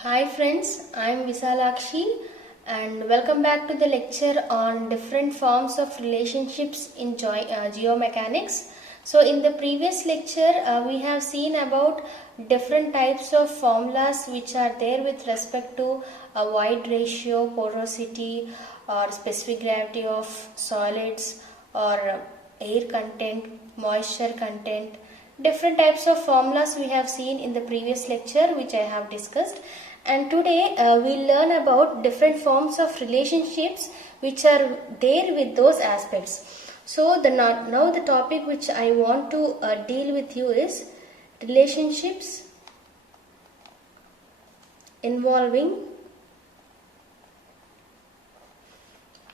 Hi friends, I am Visalakshi and welcome back to the lecture on different forms of relationships in geomechanics. So in the previous lecture we have seen about different types of formulas which are there with respect to a void ratio, porosity or specific gravity of solids or air content, moisture content. Different types of formulas we have seen in the previous lecture which I have discussed, and today we'll learn about different forms of relationships which are there with those aspects. So now the topic which I want to deal with you is relationships involving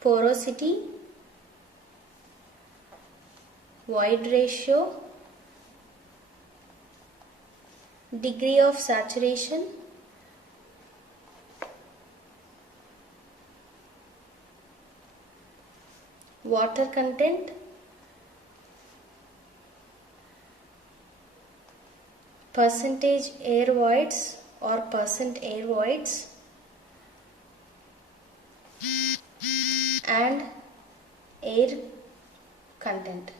porosity, void ratio, degree of saturation, water content, percentage air voids or percent air voids, and air content.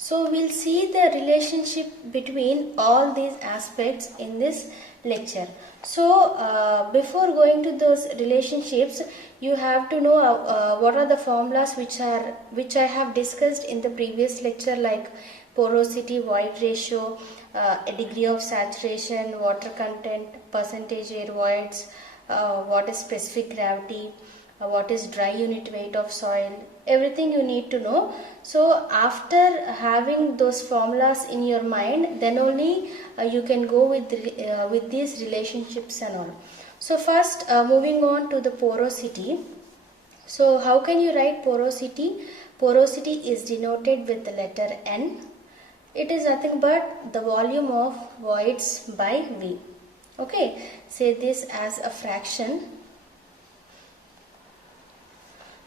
So we'll see the relationship between all these aspects in this lecture. So before going to those relationships, you have to know what are the formulas which I have discussed in the previous lecture, like porosity, void ratio, a degree of saturation, water content, percentage air voids, what is specific gravity, what is dry unit weight of soil, everything you need to know. So after having those formulas in your mind, then only you can go with these relationships and all. So first moving on to the porosity. So how can you write porosity? Porosity is denoted with the letter N. It is nothing but the volume of voids by V. Okay, say this as a fraction.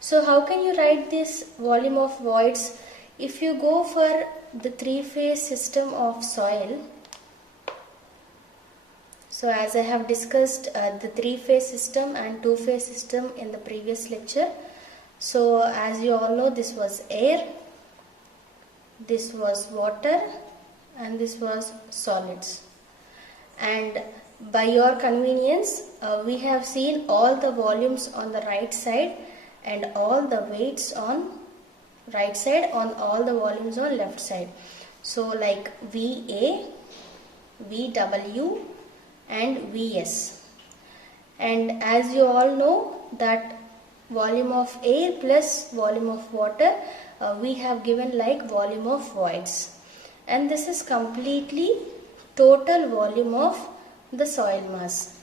So how can you write this volume of voids? If you go for the three-phase system of soil, so as I have discussed the three-phase system and two-phase system in the previous lecture. So as you all know, this was air, this was water, and this was solids. And by your convenience, we have seen all the volumes on the right side and all the weights on right side on all the volumes on left side. So like VA, VW and VS. And as you all know that volume of air plus volume of water, we have given like volume of voids. And this is completely total volume of the soil mass.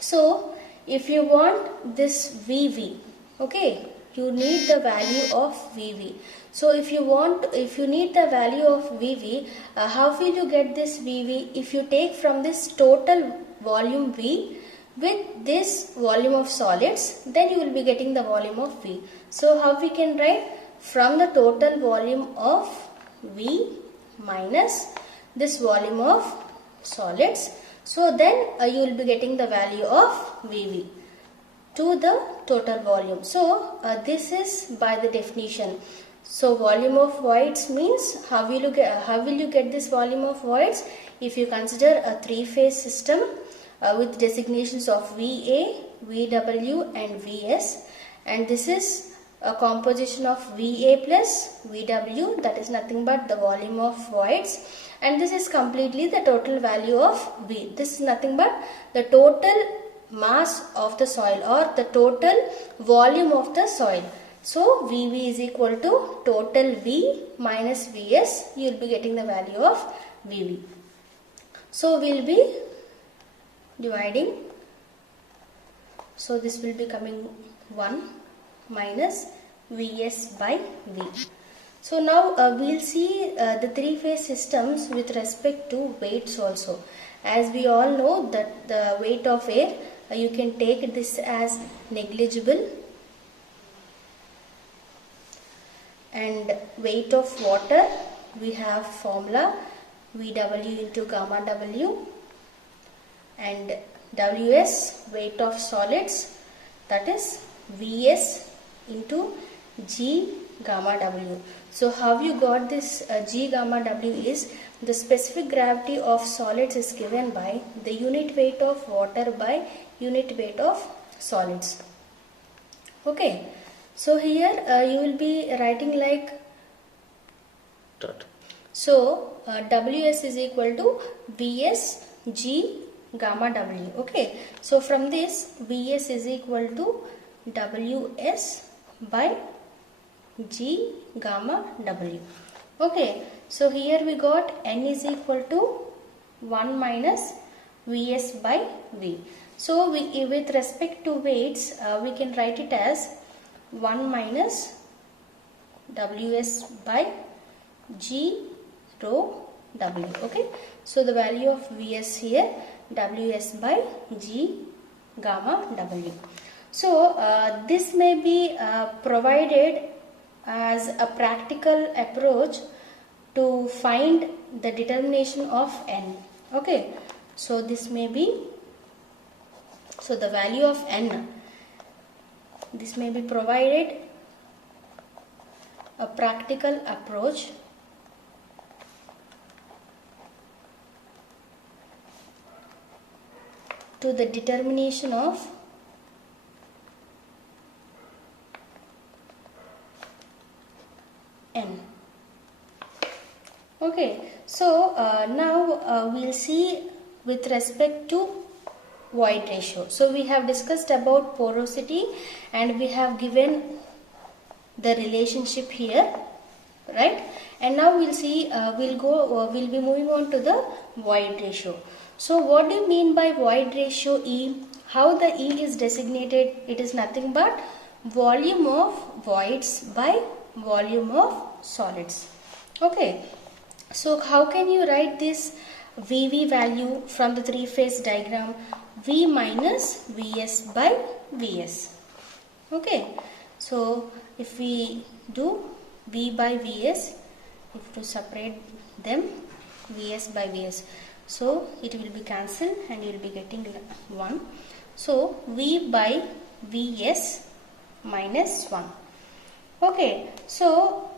So if you want this VV, okay, you need the value of VV. So if you need the value of VV, how will you get this VV? If you take from this total volume V with this volume of solids, then you will be getting the volume of V. So how we can write? From the total volume of V minus this volume of solids. So then you will be getting the value of VV to the total volume. So this is by the definition. So volume of voids means how will you get this volume of voids? If you consider a three-phase system with designations of VA, VW and VS, and this is a composition of VA plus VW, that is nothing but the volume of voids, and this is completely the total value of V. This is nothing but the total mass of the soil or the total volume of the soil. So VV is equal to total V minus VS. You will be getting the value of VV. So we will be dividing. So this will be coming 1 minus Vs by V. So now we will see the three-phase systems with respect to weights also. As we all know that the weight of air, you can take this as negligible, and weight of water, we have formula VW into gamma W, and Ws weight of solids, that is Vs into G gamma W. So how you got this G gamma W is the specific gravity of solids is given by the unit weight of water by unit weight of solids. Okay, so here you will be writing like Dot. so Ws is equal to Vs G gamma W. Okay, so from this Vs is equal to Ws by G gamma W. Okay, so here we got N is equal to 1 minus Vs by V. So with respect to weights, we can write it as 1 minus Ws by G rho W. Okay, so the value of Vs here, Ws by G gamma W. So this may be provided as a practical approach to find the determination of N. Okay, so this may be, so the value of N, this may be provided a practical approach to the determination of N. Okay, so now we'll see with respect to void ratio. So we have discussed about porosity and we have given the relationship here, right? And now we'll see, we'll be moving on to the void ratio. So what do you mean by void ratio E? How the E is designated? It is nothing but volume of voids by volume of solids. Okay, so how can you write this VV value from the three-phase diagram? V minus Vs by Vs. Okay, so if we do V by Vs, if to separate them, Vs by Vs, so it will be cancelled and you will be getting 1. So V by Vs minus 1. Okay, so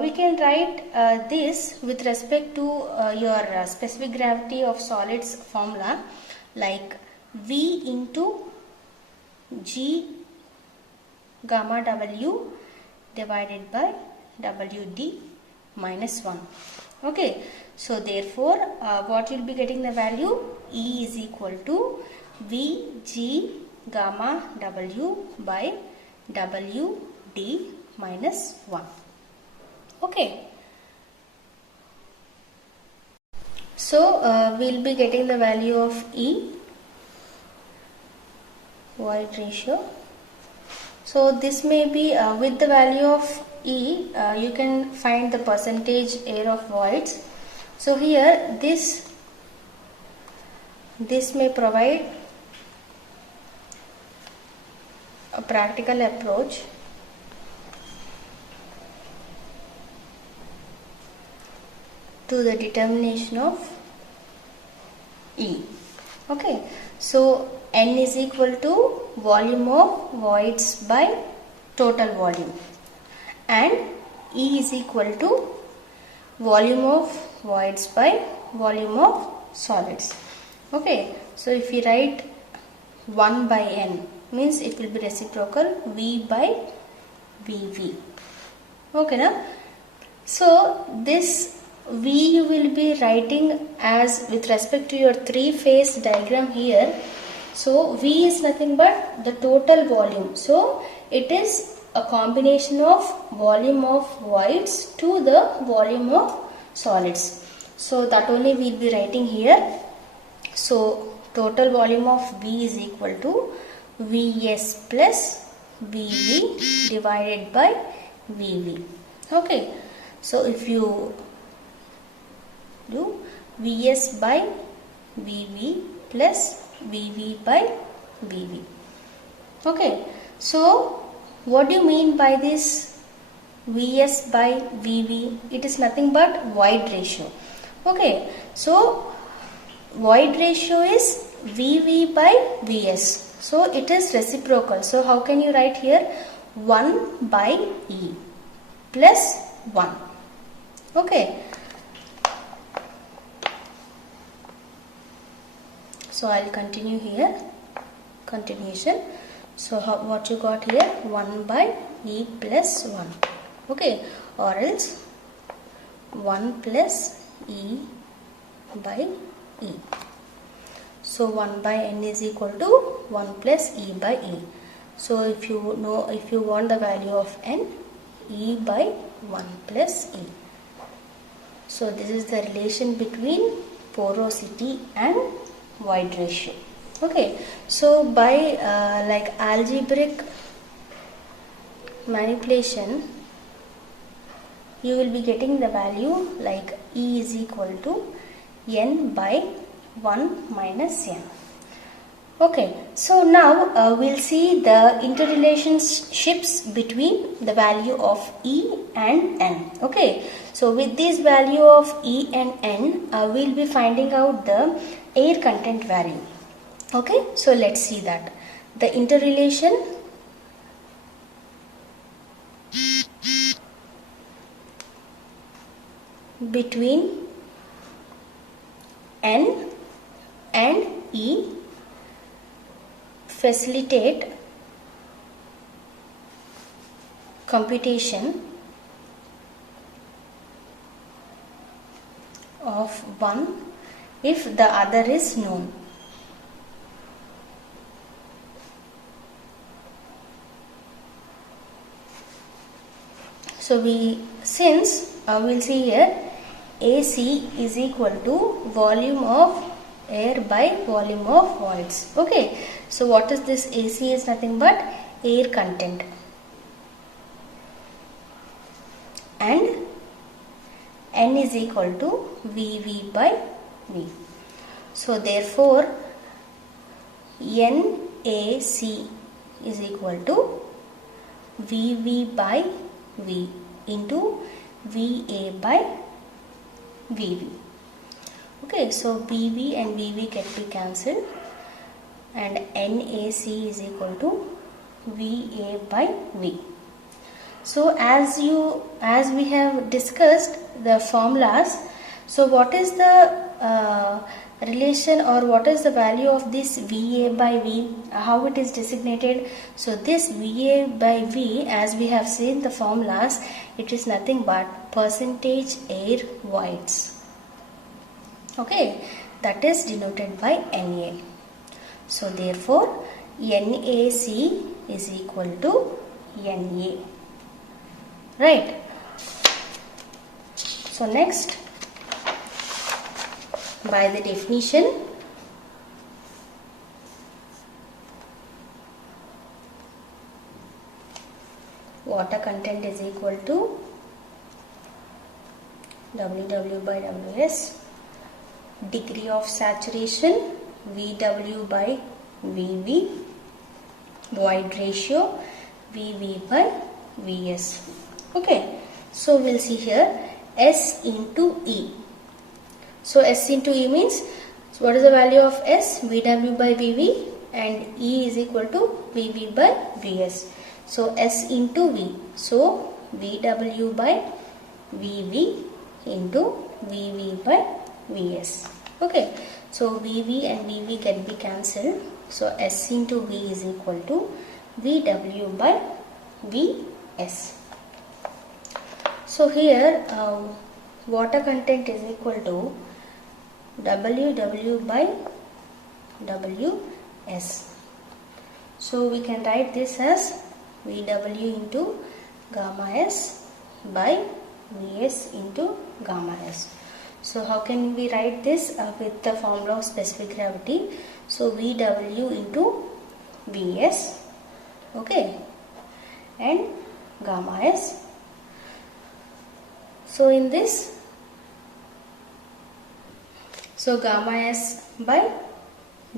we can write this with respect to your specific gravity of solids formula, like V into G gamma W divided by WD minus 1. Okay, so therefore what you will be getting the value? E is equal to Vg gamma W by WD minus 1. Okay, so we'll be getting the value of E, void ratio. So this may be with the value of E, you can find the percentage air of voids. So here this may provide a practical approach to the determination of E. Okay, so N is equal to volume of voids by total volume and E is equal to volume of voids by volume of solids. Okay, so if we write 1 by N, means it will be reciprocal V by VV. Okay, na? So this V you will be writing as with respect to your three-phase diagram here. So V is nothing but the total volume. So it is a combination of volume of voids to the volume of solids. So that only we will be writing here. So total volume of V is equal to Vs plus Vv divided by Vv. Okay, so if you do Vs by Vv plus Vv by Vv. Okay, so what do you mean by this Vs by Vv? It is nothing but void ratio. Okay, so void ratio is Vv by Vs. So it is reciprocal. So how can you write here? 1 by E plus 1. Okay. So I'll continue here. Continuation. So what you got here? 1 by E plus 1. Okay. Or else 1 plus E by E. So 1 by N is equal to 1 plus E by E. So if you want the value of N, E by 1 plus E. So this is the relation between porosity and void ratio. Okay. So by like algebraic manipulation, you will be getting the value like E is equal to N by 1 minus N. Okay, so now we'll see the interrelationships between the value of E and N. Okay, so with this value of E and N, we'll be finding out the air content value. Okay, so let's see that. The interrelation between N and E facilitate computation of one if the other is known. So we'll see here AC is equal to volume of air by volume of voids. Okay, so what is this? AC is nothing but air content, and N is equal to VV by V. So therefore NAC is equal to VV by V into VA by VV. Okay, so BV and VV can be cancelled, and NAC is equal to VA by V. So as we have discussed the formulas, so what is the relation or what is the value of this VA by V, how it is designated? So this VA by V, as we have seen the formulas, it is nothing but percentage air voids. Okay, that is denoted by NA. So therefore NAC is equal to NA. Right. So next, by the definition, water content is equal to WW by WS, degree of saturation VW by VV, void ratio VV by Vs. Okay, so we'll see here S into E. So S into E means, so what is the value of S? VW by VV, and E is equal to VV by Vs. So S into V. So VW by VV into VV by Vs. Okay, so VV and VV can be cancelled. So S into V is equal to VW by Vs. So here water content is equal to WW by WS. So we can write this as VW into gamma S by Vs into gamma S. So how can we write this with the formula of specific gravity? So VW into Vs, okay, and gamma S. So in this, so gamma S by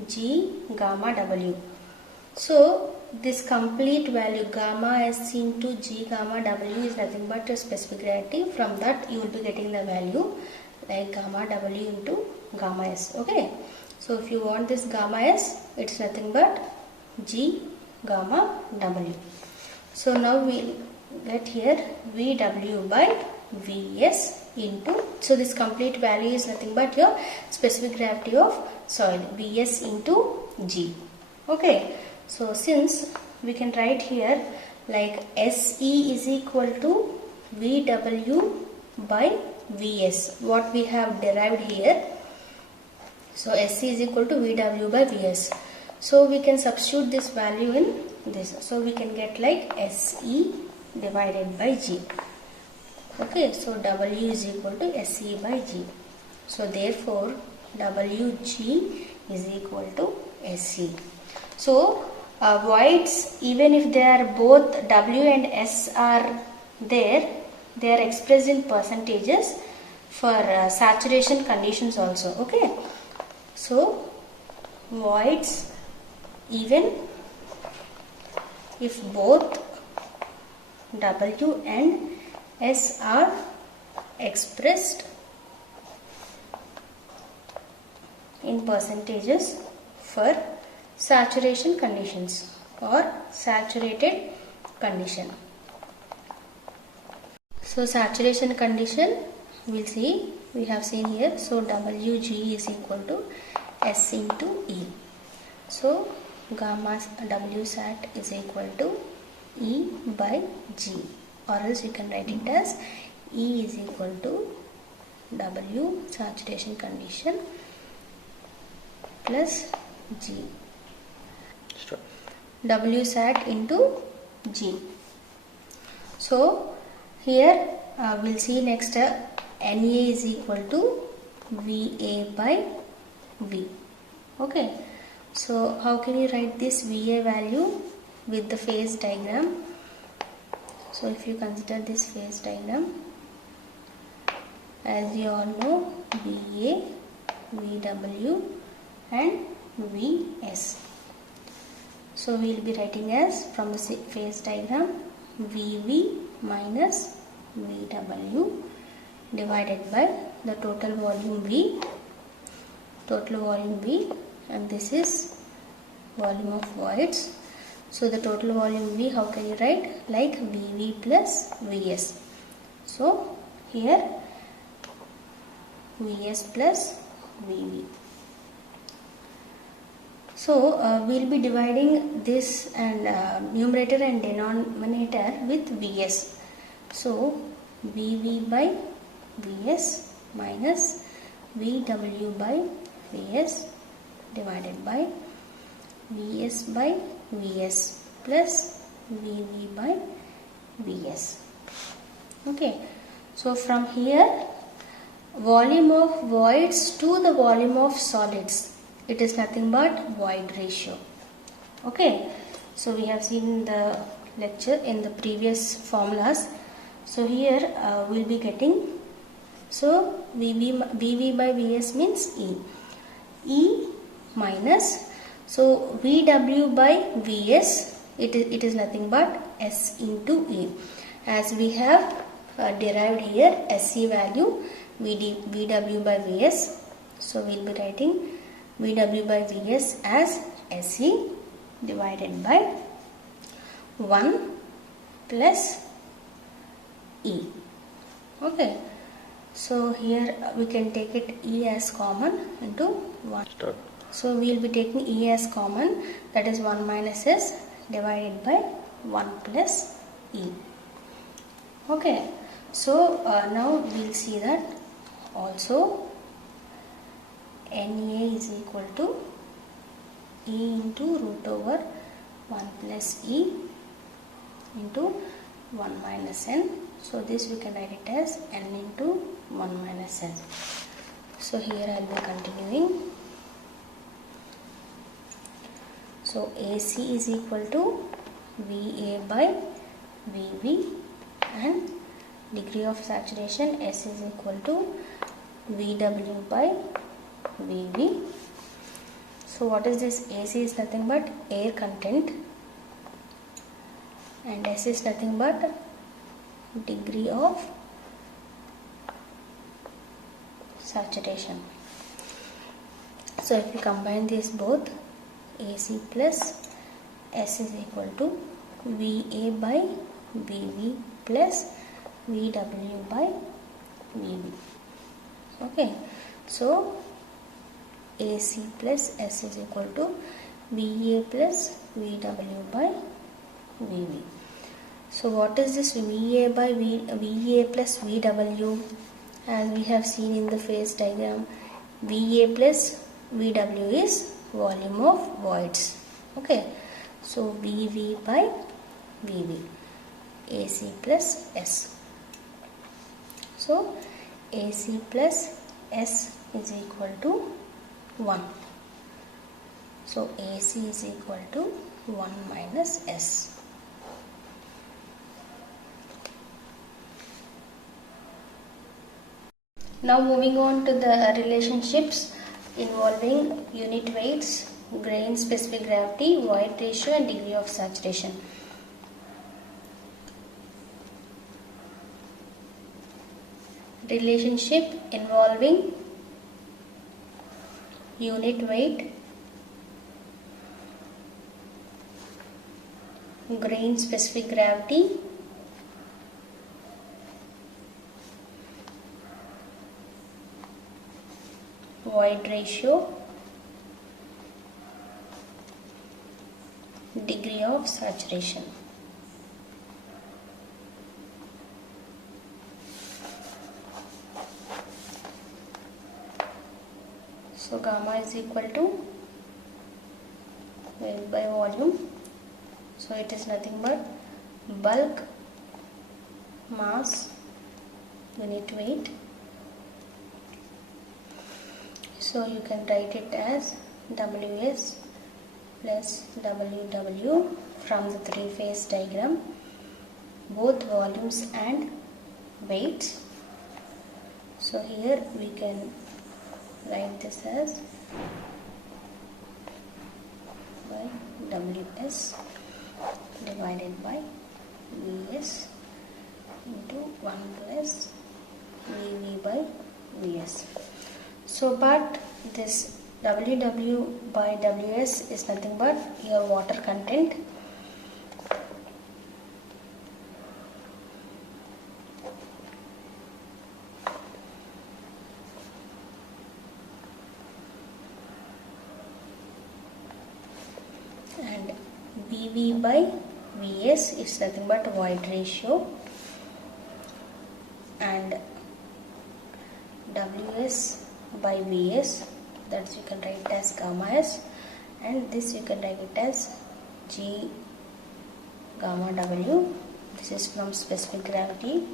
G gamma W. So this complete value gamma S into G gamma W is nothing but a specific gravity. From that you will be getting the value like gamma W into gamma S. Okay, So if you want this gamma S, it's nothing but G gamma W. So now we'll get here VW by Vs into, so this complete value is nothing but your specific gravity of soil, Vs into G. Okay, so since we can write here like Se is equal to Vw by Vs, what we have derived here. So Se is equal to Vw by Vs. So we can substitute this value in this. So we can get like Se divided by G. Okay, so W is equal to Se by G. So therefore Wg is equal to Se. So voids, even if they are both W and S are there, they are expressed in percentages for saturation conditions also. Okay, so voids, even if both W and S are expressed in percentages for saturation conditions or saturated condition. So saturation condition, we'll see, we have seen here. So Wg is equal to S into E. So gamma W sat is equal to E by G, or else you can write it as E is equal to W saturation condition plus G. Stop. W sat into G. So here we'll see next Na is equal to Va by V. Okay, so how can you write this Va value with the phase diagram? So if you consider this phase diagram, as you all know, Va, Vw and Vs. So we will be writing as, from the phase diagram, Vv minus Vw divided by the total volume V, and this is volume of voids. So the total volume V, how can you write? Like Vv plus Vs. So here Vs plus Vv. So we'll be dividing this and numerator and denominator with Vs. So Vv by Vs minus Vw by Vs divided by Vs by Vs plus Vv by Vs. Okay, so from here, volume of voids to the volume of solids, it is nothing but void ratio. Okay, so we have seen the lecture in the previous formulas. So here we'll be getting, so Vv by Vs means E minus, so Vw by Vs, it is nothing but S into E. As we have derived here Se value, Vw by Vs, so we'll be writing Vw by Vs as Se divided by 1 plus E. Okay, so here we can take it E as common into 1. Start. So we will be taking E as common, that is 1 minus S divided by 1 plus E. Okay, so now we will see that also Na is equal to E into root over 1 plus E into 1 minus N. So this we can write it as N into 1 minus N. So here I will be continuing. So AC is equal to Va by Vv, and degree of saturation S is equal to Vw by Vv. So what is this? AC is nothing but air content and S is nothing but degree of saturation. So if you combine these both, AC plus S is equal to VA by VV plus VW by VB. Okay, so AC plus S is equal to VA plus VW by VB. So what is this VA plus VW? As we have seen in the phase diagram, VA plus VW is volume of voids. Okay, so VV by VB, AC plus S. So AC plus S is equal to 1. So AC is equal to 1 minus S. Now moving on to the relationships involving unit weights, grain specific gravity, void ratio and degree of saturation. Relationship involving unit weight, grain specific gravity, void ratio, degree of saturation. So gamma is equal to weight by volume. So it is nothing but bulk mass unit weight. So you can write it as WS plus WW from the three-phase diagram, both volumes and weights. So here we can write this as by WS divided by Vs into 1 plus Vv by Vs. So but this WW by Ws is nothing but your water content. And Vv by Vs is nothing but void ratio, and Ws by Vs, that you can write as gamma S, and this you can write it as G gamma W. This is from specific gravity.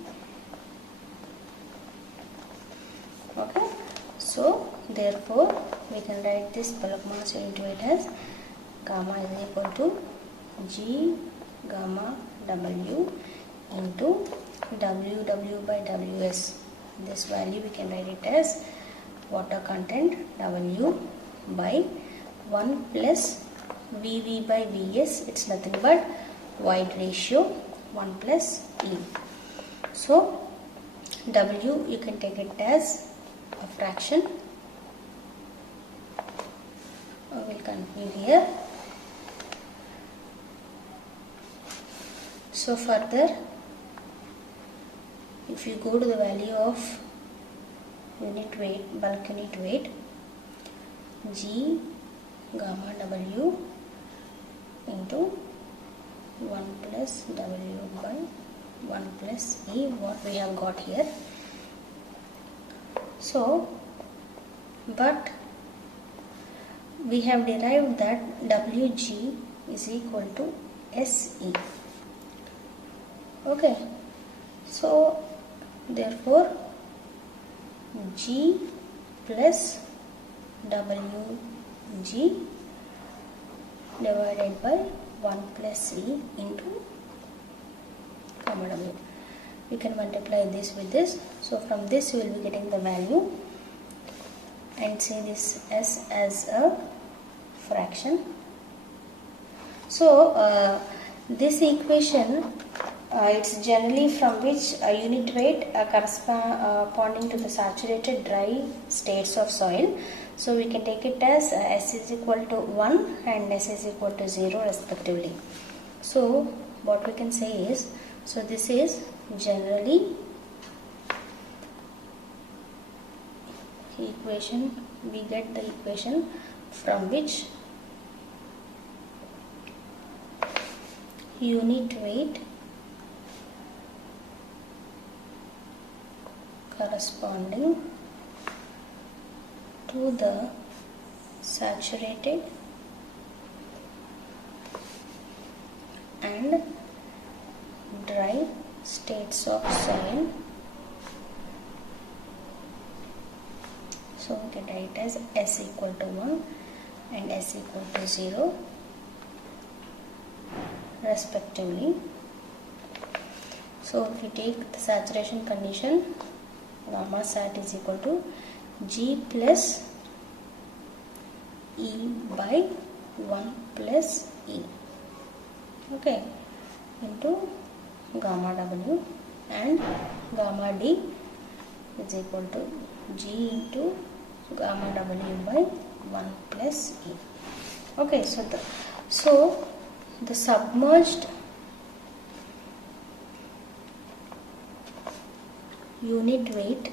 Okay, so therefore we can write this bulk mass unit weight as gamma is equal to G gamma W into WW by Ws. This value we can write it as water content W by 1 plus Vv by Vs. It's nothing but void ratio 1 plus E. So W you can take it as a fraction. I will continue here. So further, if you go to the value of unit weight, bulk unit weight, G gamma W into 1 plus W by 1 plus E, what we have got here. So, but we have derived that Wg is equal to Se. Okay, so therefore G plus Wg divided by 1 plus E into gamma W. You can multiply this with this. So from this you will be getting the value and say this S as a fraction. So this equation it's generally from which unit weight corresponding to the saturated dry states of soil. So we can take it as S is equal to 1 and S is equal to 0 respectively. So what we can say is, so this is generally equation, we get the equation from which unit weight corresponding to the saturated and dry states of soil. So we can write it as S equal to 1 and S equal to 0 respectively. So if we take the saturation condition, gamma sat is equal to G plus E by 1 plus E, okay, into gamma W, and gamma D is equal to G into gamma W by 1 plus E. Okay, so the submerged unit weight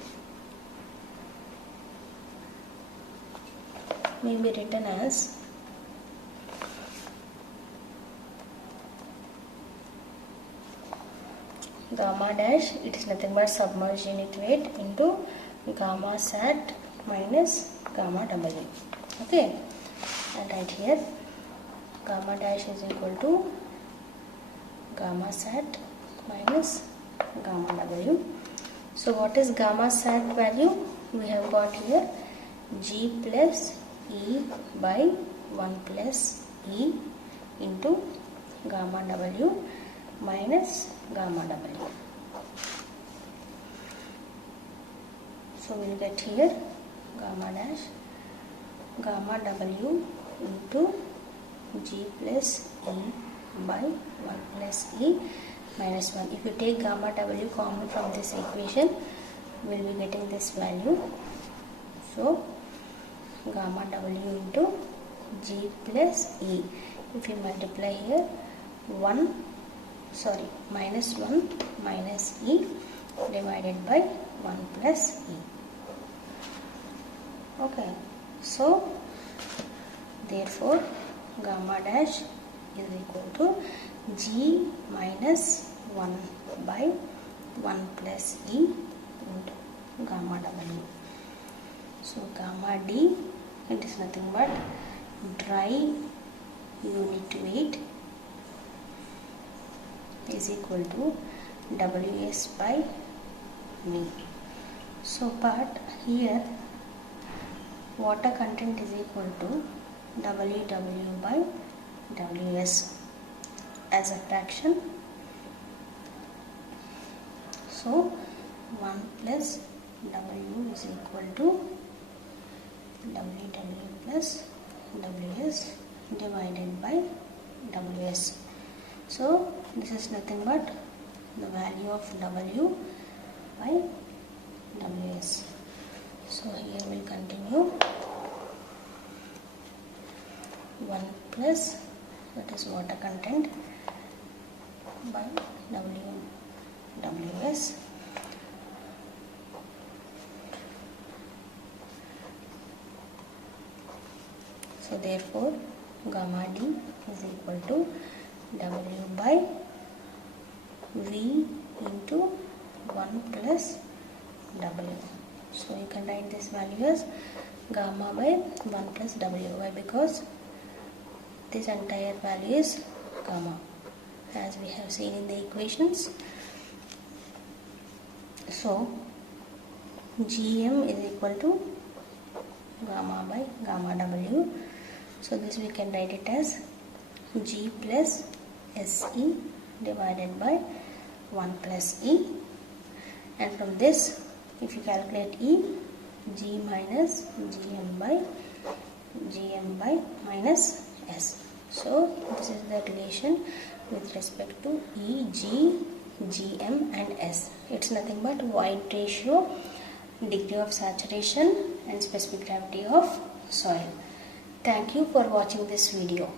may be written as gamma dash, it is nothing but submerged unit weight into gamma sat minus gamma W. Okay, and right here gamma dash is equal to gamma sat minus gamma W. So what is gamma sat value? We have got here G plus E by 1 plus E into gamma W minus gamma W. So we will get here gamma dash gamma W into G plus E by 1 plus E minus 1. If you take gamma W common from this equation, we will be getting this value. So gamma W into G plus E, if you multiply here minus 1 minus E divided by 1 plus E. Okay, so therefore gamma dash is equal to G minus 1 by 1 plus E into gamma W. So gamma D, it is nothing but dry unit weight is equal to Ws by V. So but here water content is equal to WW by Ws as a fraction. So 1 plus W is equal to WW plus Ws divided by Ws. So this is nothing but the value of W by Ws. So here we will continue 1 plus, that is water content, by Ws. So therefore gamma D is equal to W by V into 1 plus W. So you can write this value as gamma by 1 plus W. Why? Because this entire value is gamma, as we have seen in the equations. So Gm is equal to gamma by gamma W. So this we can write it as G plus Se divided by 1 plus E, and from this if you calculate E, G minus Gm by minus S. So this is the relation with respect to E, G Gm and S. It's nothing but void ratio, degree of saturation and specific gravity of soil. Thank you for watching this video.